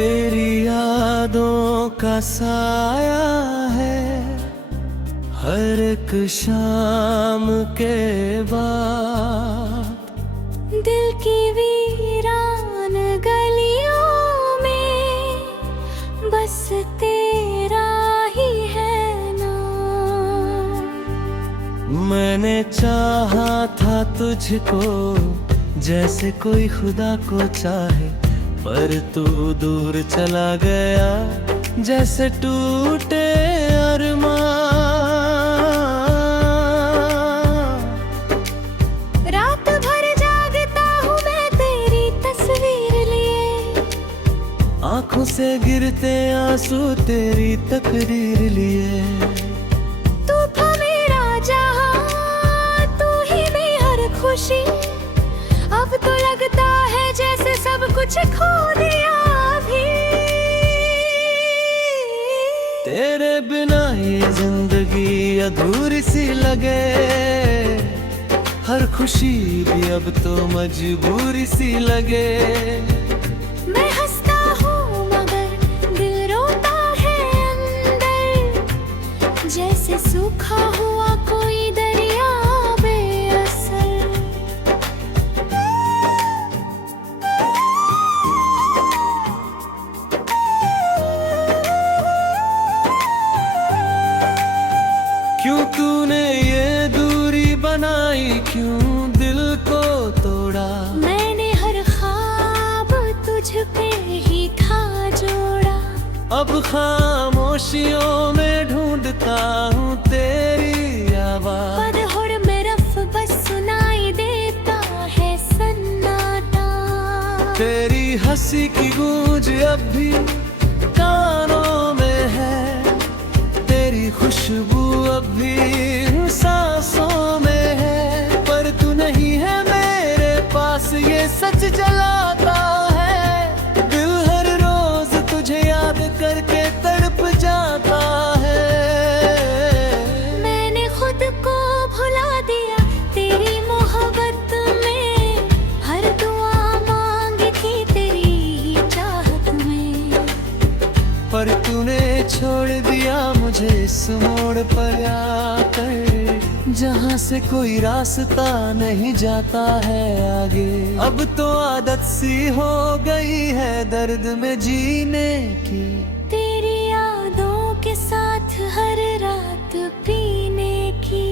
तेरी यादों का साया है हर एक शाम के बाद। दिल की वीरान गलियों में बस तेरा ही है नाम। मैंने चाहा था तुझको जैसे कोई खुदा को चाहे, पर तू दूर चला गया जैसे टूटे अरमान। रात भर जागता हूँ मैं तेरी तस्वीर लिए, आंखों से गिरते आंसू तेरी तकरीर लिए। तू था मेरा जहां, तू ही भी हर खुशी। अब तो लगता है जैसे सब कुछ खो दिया भी। तेरे बिना ये जिंदगी अधूरी सी लगे, हर खुशी भी अब तो मजबूरी सी लगे। मैं हंसता हूँ मगर दिल रोता है अंदर, जैसे सूखा हुआ कोई दरिया बेअसर। क्यों तूने ये दूरी बनाई, क्यों दिल को तोड़ा। मैंने हर ख्वाब तुझ पे ही था जोड़ा। अब खामोशियों में ढूंढता हूँ तेरी आवाज। पदहुड़ में रफ बस सुनाई देता है सन्नाटा। तेरी हंसी की गूंज अब भी कानों में है, तेरी खुशबू अब भी सांसों में है। पर तू नहीं है मेरे पास ये सच जलाता है, दिल हर रोज तुझे याद करके तड़प जाता है। मैंने खुद को भुला दिया तेरी मोहब्बत में, हर दुआ मांगी थी तेरी ही चाहत में। पर तूने छोड़ दिया मुझे इस मोड़ पर आकर, जहाँ से कोई रास्ता नहीं जाता है आगे। अब तो आदत सी हो गई है दर्द में जीने की, तेरी यादों के साथ हर रात पीने की।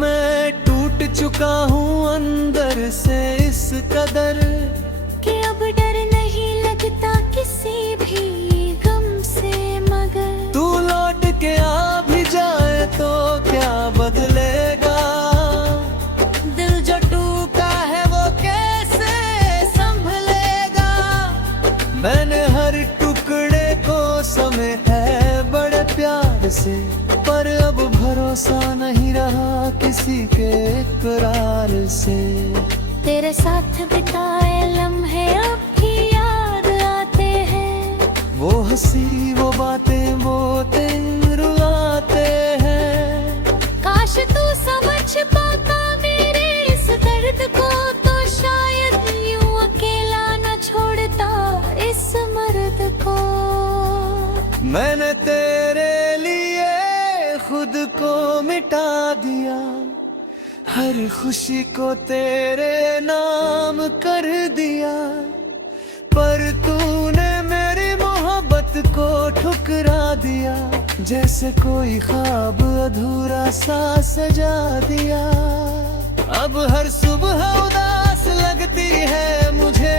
मैं टूट चुका हूँ अंदर से इस कदर, कि अब डर नहीं लगता किसी भी गम से मगर। तू लौट के आ भी जाए तो क्या बदलेगा। दिल जो टूटा है वो कैसे संभलेगा। मैंने हर टुकड़े को समेटा है बड़े प्यार से, पर अब भरोसा नहीं रहा किसी के इकरार से। तेरे साथ बिताए लम्हे अब भी याद आते हैं, वो हंसी वो बातें वो दिन रुलाते हैं। काश तू समझ पाता मेरे इस दर्द को, तो शायद यूं अकेला न छोड़ता इस मर्द को। मैंने तेरे लिए खुद को मिटा दिया, हर खुशी को तेरे नाम कर दिया। पर तूने मेरी मोहब्बत को ठुकरा दिया, जैसे कोई ख्वाब अधूरा सा सजा दिया। अब हर सुबह उदास लगती है मुझे,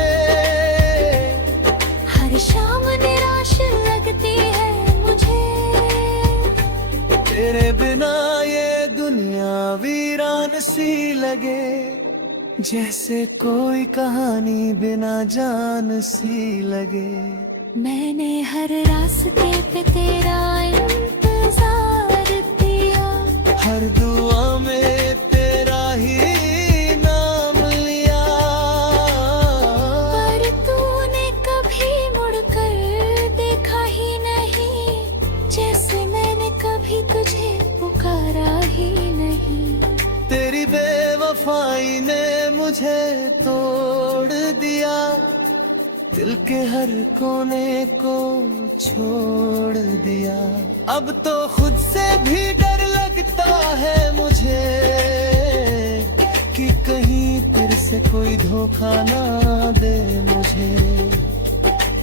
हर शाम निराश लगती है मुझे। तेरे बिना ये दुनिया वीरान सी लगे, जैसे कोई कहानी बिना जान सी लगे। मैंने हर रास्ते पे तेरा इंतजार किया, हर दुआ में तेरा ही नाम लिया। पर तूने कभी मुड़कर देखा ही नहीं, जैसे मैंने कभी तुझे पुकारा ही नहीं। तेरी बेवफाई ने मुझे तोड़ दिया, दिल के हर कोने को छोड़ दिया। अब तो खुद से भी डर लगता है मुझे कि कहीं फिर से कोई धोखा ना दे मुझे।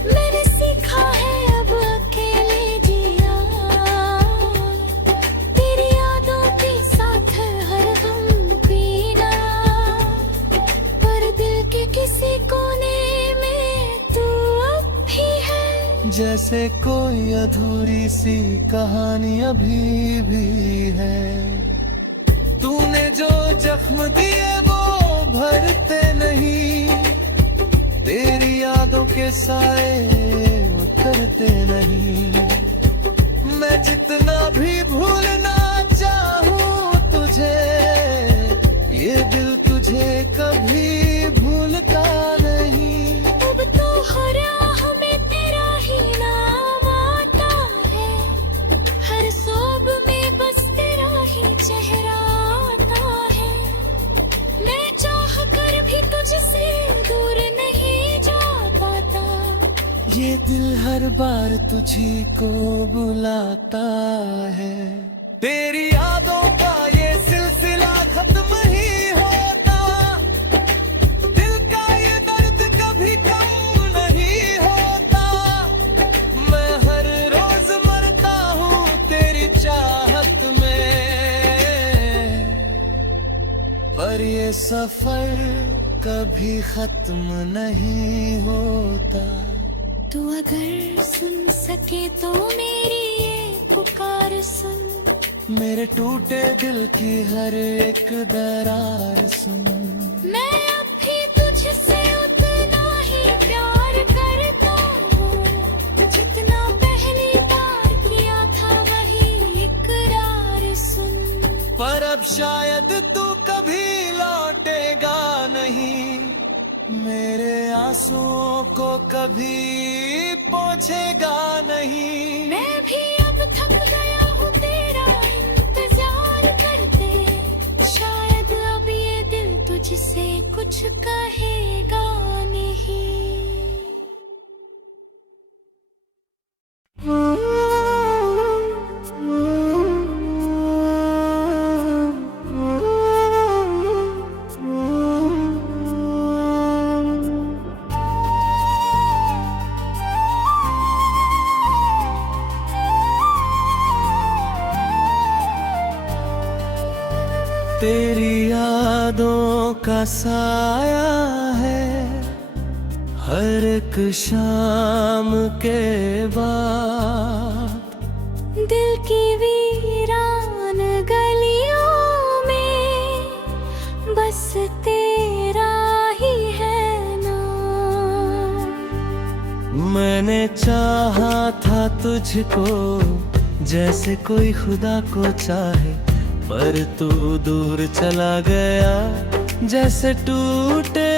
मैंने सीखा है अब अकेले जिया, तेरी यादों के साथ हर गम पीना, पर दिल के किसी कोने में तू अब भी है। जैसे कोई अधूरी सी कहानी अभी भी है। तूने जो जख्म दिए वो भरते नहीं, तेरी यादों के साए उतरते नहीं। मैं जितना भी भूलना चाहूँ तुझे, ये दिल तुझे कभी भूलता नहीं। अब तो हर राह में तेरा ही नाम आता है, हर सोब में बस तेरा ही चेहरा आता है। मैं चाह कर भी तुझसे दूर नहीं जा पाता, ये दिल हर बार तुझी को बुलाता है। तेरी यादों का ये सिलसिला खत्म ही होता, दिल का ये दर्द कभी कम नहीं होता। मैं हर रोज मरता हूँ तेरी चाहत में, पर ये सफर कभी खत्म नहीं होता। तू अगर सुन सके तो मेरी ये पुकार सुन, मेरे टूटे दिल की हर एक दरार सुन। मैं अब भी तुझसे उतना ही प्यार करता हूँ, जितना पहली बार किया था वही इकरार सुन। पर अब शायद तू कभी लौटेगा नहीं, मेरे आंसुओं को कभी पहुंचेगा नहीं। मैं भी अब थक गया हूँ तेरा इंतजार करते, शायद अब ये दिल तुझसे कुछ कहेगा नहीं। तेरी यादों का साया है हर एक शाम के बाद, दिल की वीरान गलियों में बस तेरा ही है नाम। मैंने चाहा था तुझको जैसे कोई खुदा को चाहे, पर तू दूर चला गया जैसे टूटे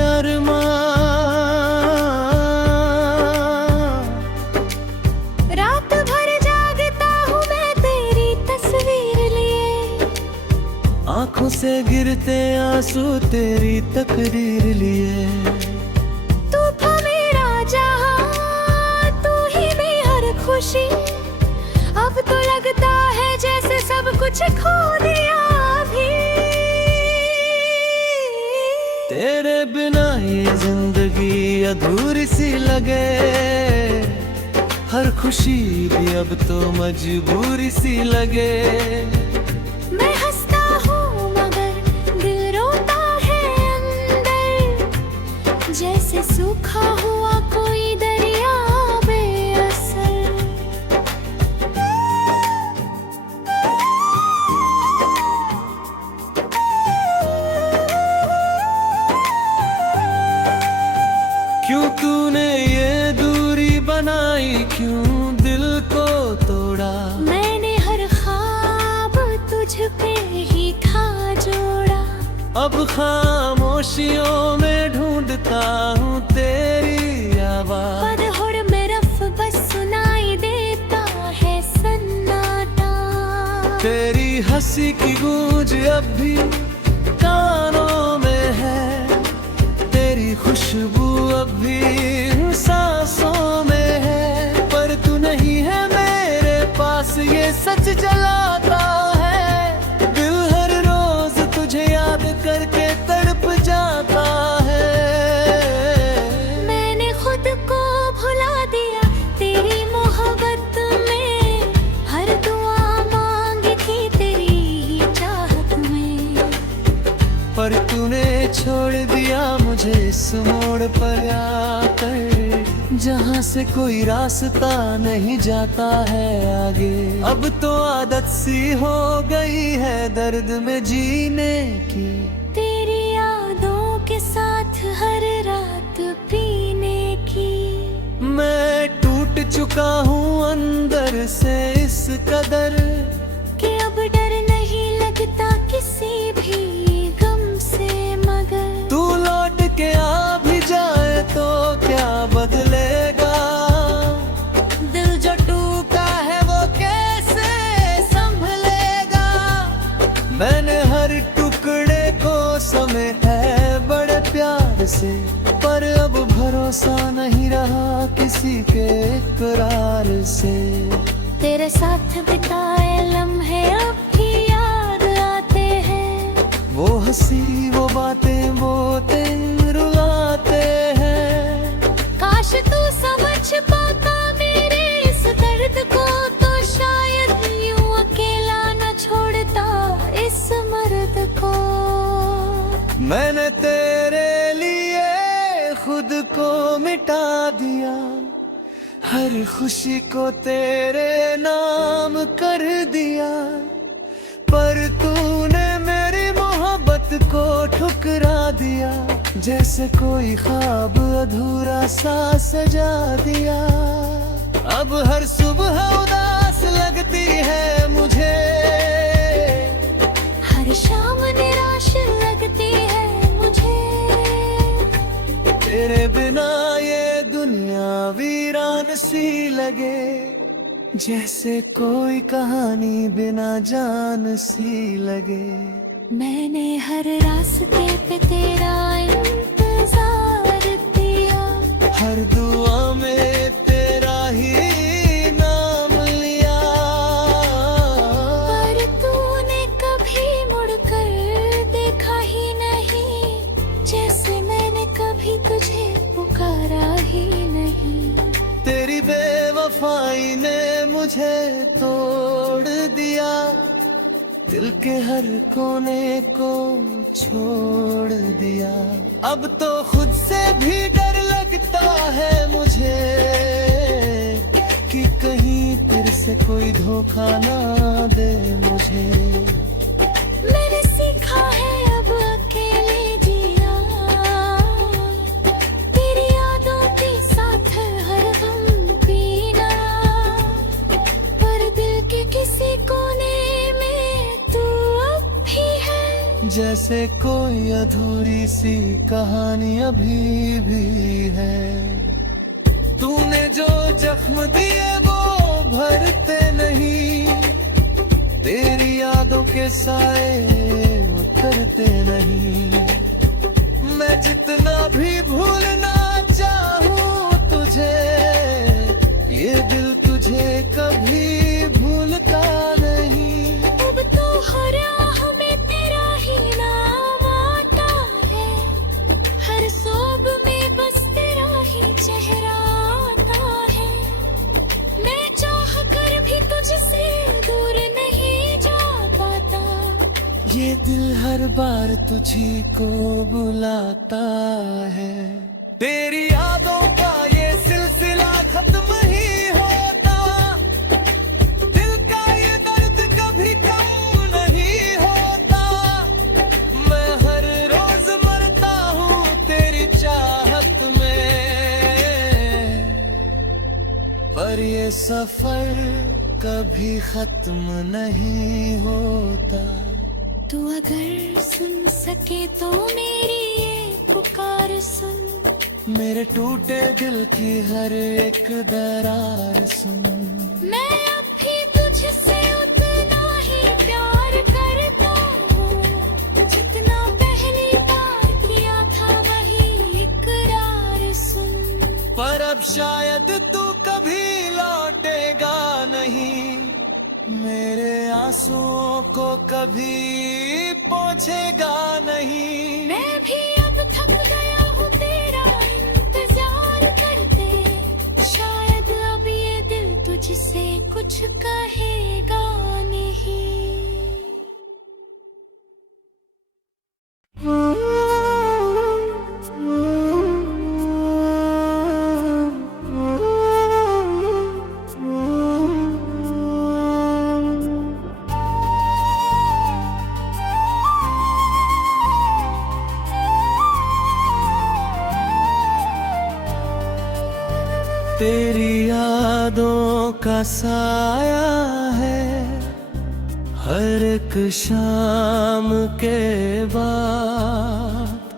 अरमान। रात भर जागता हूँ मैं तेरी तस्वीर लिए, आंखों से गिरते आंसू तेरी तकदीर लिए। तू था मेरा जहां, तू ही मेरी हर खुशी, अब तो लगता है जैसे सब कुछ खो दिया भी। तेरे बिना ये जिंदगी अधूरी सी लगे, हर खुशी भी अब तो मजबूरी सी लगे। मैं हंसता हूँ मगर दिल रोता है अंदर, जैसे सूखा हुआ कोई दरिया बेअसर। क्यों तूने ये दूरी बनाई, क्यों दिल को तोड़ा। मैंने हर ख्वाब तुझ पे ही था जोड़ा, अब खामोशियों में ढूंढता हूँ तेरी आवाज। पदहोड़ में रफ बस सुनाई देता है सन्नाटा, तेरी हंसी की गूंज अब भी कानों में है, तेरी खुशबू अब भी तूने छोड़ दिया मुझे इस मोड़ पर आकर, जहाँ से कोई रास्ता नहीं जाता है आगे। अब तो आदत सी हो गई है दर्द में जीने की, तेरी यादों के साथ हर रात पीने की। मैं टूट चुका हूँ अंदर से इस कदर, कि अब डर नहीं लगता किसी भी गम से। मगर तू लौट के आ भी जाए तो क्या बदलेगा, दिल जो टूटा है वो कैसे संभलेगा। मैंने हर टुकड़े को समेटा है बड़े प्यार से, पर अब भरोसा नहीं रहा किसी के इकरार से। तेरे साथ बिताए लम्हे अब भी याद आते हैं, वो हंसी वो बातें वो दिन रुलाते हैं। काश तू समझ पाता मेरे इस दर्द को, तो शायद यूं अकेला न छोड़ता इस मर्द को। मैंने तेरे लिए खुद को मिटा दिया, हर खुशी को तेरे नाम कर दिया, पर तूने मेरी मोहब्बत को ठुकरा दिया। जैसे कोई ख्वाब अधूरा सा सजा दिया, अब हर सुबह उदास लगती है मुझे, हर शाम निराश लगती है मुझे। तेरे बिना ये दुनिया वीरान सी लगे, जैसे कोई कहानी बिना जान सी लगे। मैंने हर रास्ते पे तेरा इंतजार किया, हर दुआ में तेरा ही नाम लिया, पर तूने कभी मुड़कर देखा ही नहीं, जैसे मैंने कभी तुझे पुकारा ही नहीं। तेरी बेवफाई ने मुझे तोड़ दिया, दिल के हर कोने को छोड़ दिया। अब तो खुद से भी डर लगता है मुझे, कि कहीं फिर से कोई धोखा ना दे मुझे। मैंने सीखा है अब अकेले जीना, तेरी यादों के साथ हर गम पीना, पर दिल के किसी कोने में तू अब भी है, जैसे कोई अधूरी सी कहानी अभी भी है। तूने जो जख्म दिए वो भरते नहीं, तेरी यादों के साए उतरते नहीं। मैं जितना भी भूलना चाहूँ तुझे, ये दिल तुझे कभी भूलता नहीं। अब तो हर राह में तेरा ही नाम आता है, हर सोब में बस तेरा ही चेहरा आता है। मैं चाह कर भी तुझसे दूर नहीं जा पाता, ये दिल हर बार तुझी को बुलाता है। तेरी यादों का ये सिलसिला खत्म ही होता, दिल का ये दर्द कभी कम नहीं होता। मैं हर रोज मरता हूँ तेरी चाहत में, पर ये सफर कभी खत्म नहीं होता। तू अगर सुन सके तो मेरी ये पुकार सुन, मेरे टूटे दिल की हर एक दरार सुन। मैं अब भी तुझसे उतना ही प्यार करता हूँ, जितना पहली बार किया था वही इकरार सुन। पर अब शायद तू कभी लौटेगा नहीं, मेरे आंसुओं को कभी पहुँचेगा नहीं। मैं भी अब थक गया हूँ तेरा इंतजार करते, शायद अब ये दिल तुझसे कुछ कहेगा नहीं। तेरी यादों का साया है हर एक शाम के बाद।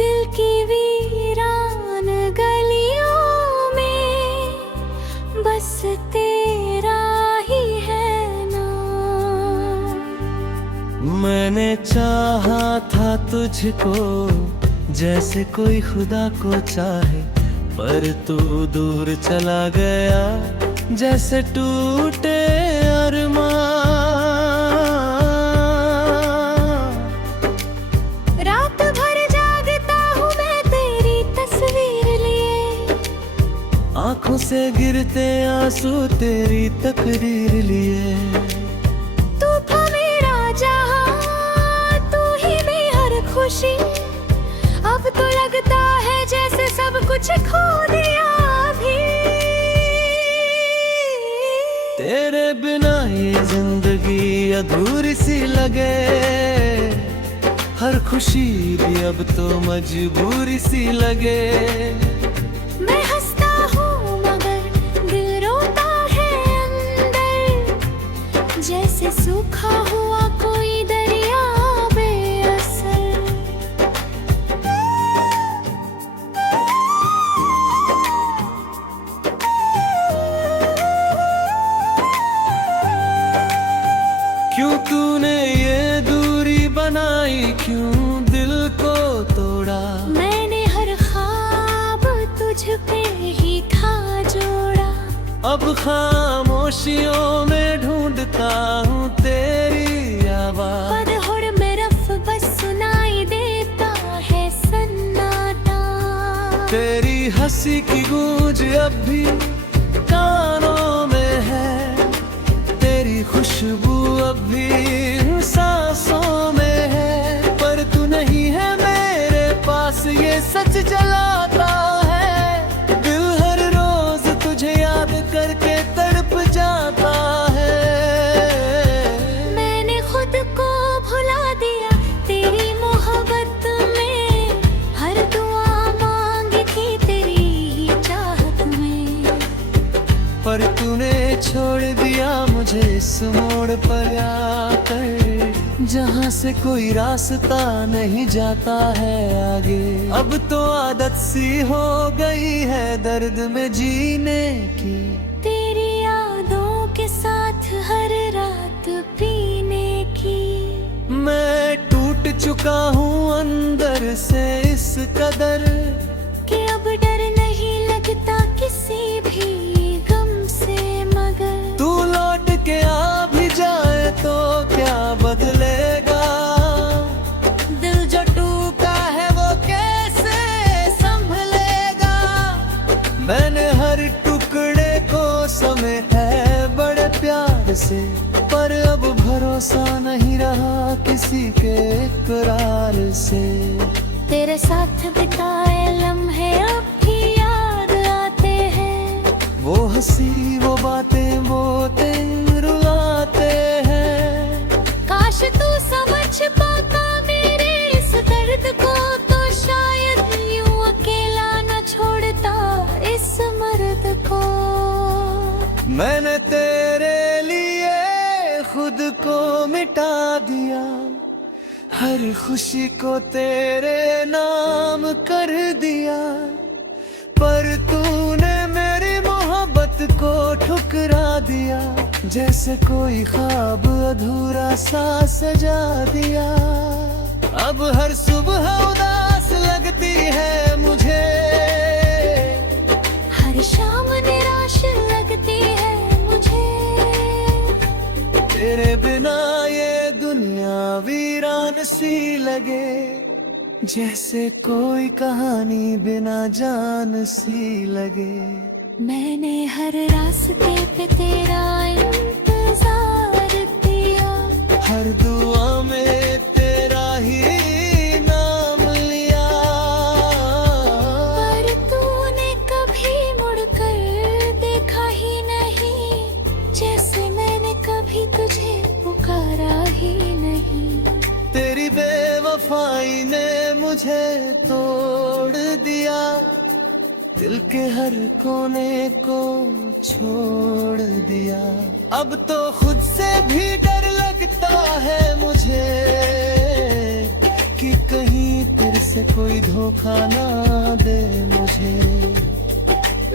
दिल की वीरान गलियों में बस तेरा ही है नाम। मैंने चाहा था तुझको जैसे कोई खुदा को चाहे, पर तू दूर चला गया जैसे टूटे अरमान। रात भर जागता हूँ मैं तेरी तस्वीर लिए, आंखों से गिरते आंसू तेरी तकरीर लिए। तू था मेरा जहां, तू ही मेरी हर खुशी। अब तो लगता है जैसे सब कुछ खो दिया भी। तेरे बिना ये जिंदगी अधूरी सी लगे, हर खुशी भी अब तो मजबूरी सी लगे। मैं हंसता हूँ मगर दिल रोता है अंदर, जैसे सूखा हुआ कोई दरिया बेअसर। क्यों तूने ये दूरी बनाई, क्यों दिल को तोड़ा। मैंने हर ख्वाब तुझ पे ही था जोड़ा। अब खामोशियों में ढूंढता हूँ तेरी आवाज। पदहोड़ में रफ बस सुनाई देता है सन्नाटा। तेरी हंसी की गूंज अब भी कानों में है, तेरी खुशबू अब भी सांसों में है। पर तू नहीं है मेरे पास ये सच जलाता है, दिल हर रोज तुझे याद करके तड़प जाता है। मैंने खुद को भुला दिया तेरी मोहब्बत में, हर दुआ मांगी थी तेरी ही चाहत में। पर तूने छोड़ दिया मुझे इस मोड़ पर आकर, जहाँ से कोई रास्ता नहीं जाता है आगे। अब तो आदत सी हो गई है दर्द में जीने की, तेरी यादों के साथ हर रात पीने की। मैं टूट चुका हूँ अंदर से इस कदर, कि अब डर नहीं लगता किसी भी गम से मगर। तू लौट के आ भी जाए तो क्या बदलेगा। दिल जो टूटा है वो कैसे संभलेगा। मैंने हर टुकड़े को समेटा है बड़े प्यार से, पर अब भरोसा नहीं रहा किसी के इकरार से। तेरे साथ बिताए लम्हे अब भी याद आते हैं, वो हंसी वो बातें वो दिन रुलाते हैं। काश तू समझ पाता मेरे इस दर्द को, तो शायद यूं अकेला न छोड़ता इस मर्द को। मैंने तेरे लिए खुद को मिटा दिया, हर खुशी को तेरे नाम कर दिया। पर तूने मेरी मोहब्बत को ठुकरा दिया, जैसे कोई ख्वाब अधूरा सा सजा दिया। अब हर सुबह उदास लगती है मुझे, हर शाम निराश लगती है मुझे। तेरे बिना ये दुनिया वीरान सी लगे, जैसे कोई कहानी बिना जान सी लगे। मैंने हर रास्ते पे तेरा इंतजार किया, हर दुआ में तेरा ही नाम लिया। पर तूने कभी मुड़कर देखा ही नहीं, जैसे मैंने कभी तुझे पुकारा ही नहीं। तेरी बेवफाई ने मुझे तोड़ दिया, दिल के हर कोने को छोड़ दिया। अब तो खुद से भी डर लगता है मुझे कि कहीं फिर से कोई धोखा ना दे मुझे।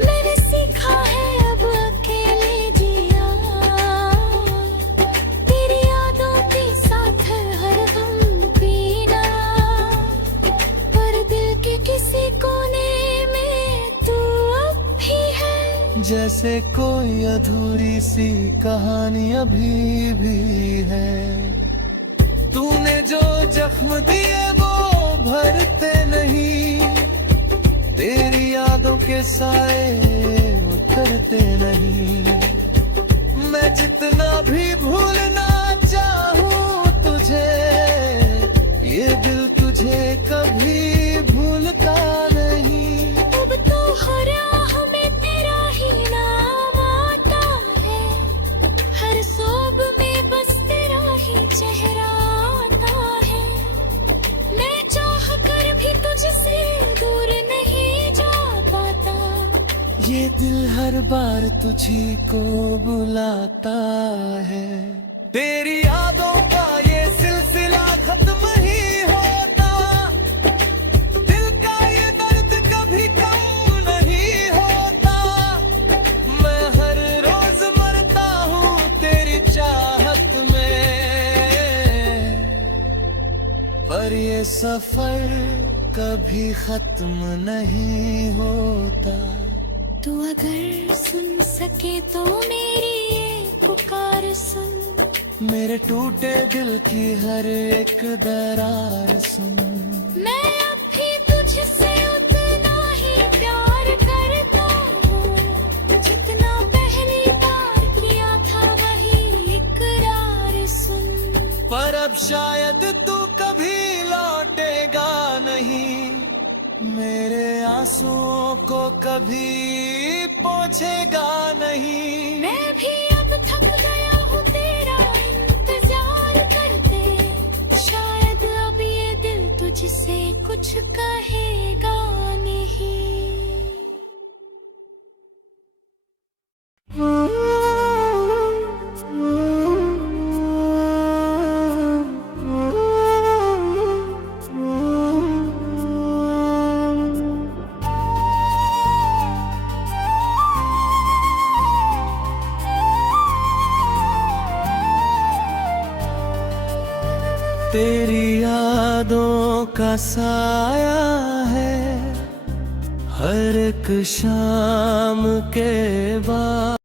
मैंने सीखा है अब अकेले जिया, तेरी यादों के साथ हर गम पीना, पर दिल के किसी कोने में तू अब भी है। जैसे कोई अधूरी सी कहानी अभी भी है। तूने जो जख्म दिए वो भरते नहीं, तेरी यादों के साए उतरते नहीं। मैं जितना भी भूलना चाहूँ तुझे, ये दिल तुझे कभी भूलता नहीं। अब तो हर राह में तेरा ही नाम आता है, हर सोब में बस तेरा ही चेहरा आता है। मैं चाह कर भी तुझसे दूर नहीं जा पाता, ये दिल हर बार तुझी को बुलाता है। तेरी यादों का ये सिलसिला खत्म ही होता, दिल का ये दर्द कभी कम नहीं होता। मैं हर रोज मरता हूँ तेरी चाहत में, पर ये सफर कभी खत्म नहीं होता। तू अगर सुन सके तो मेरी ये पुकार सुन, मेरे टूटे दिल की हर एक दरार सुन। मैं अब भी तुझसे उतना ही प्यार करता हूँ, जितना पहली बार किया था वही इकरार सुन। पर अब शायद तू कभी लौटेगा नहीं, मेरे आंसुओं को कभी पोंछेगा नहीं। मैं भी अब थक गया हूँ तेरा इंतजार करते, शायद अब ये दिल तुझसे कुछ कहेगा नहीं। तेरी यादों का साया है हर एक शाम के बाद।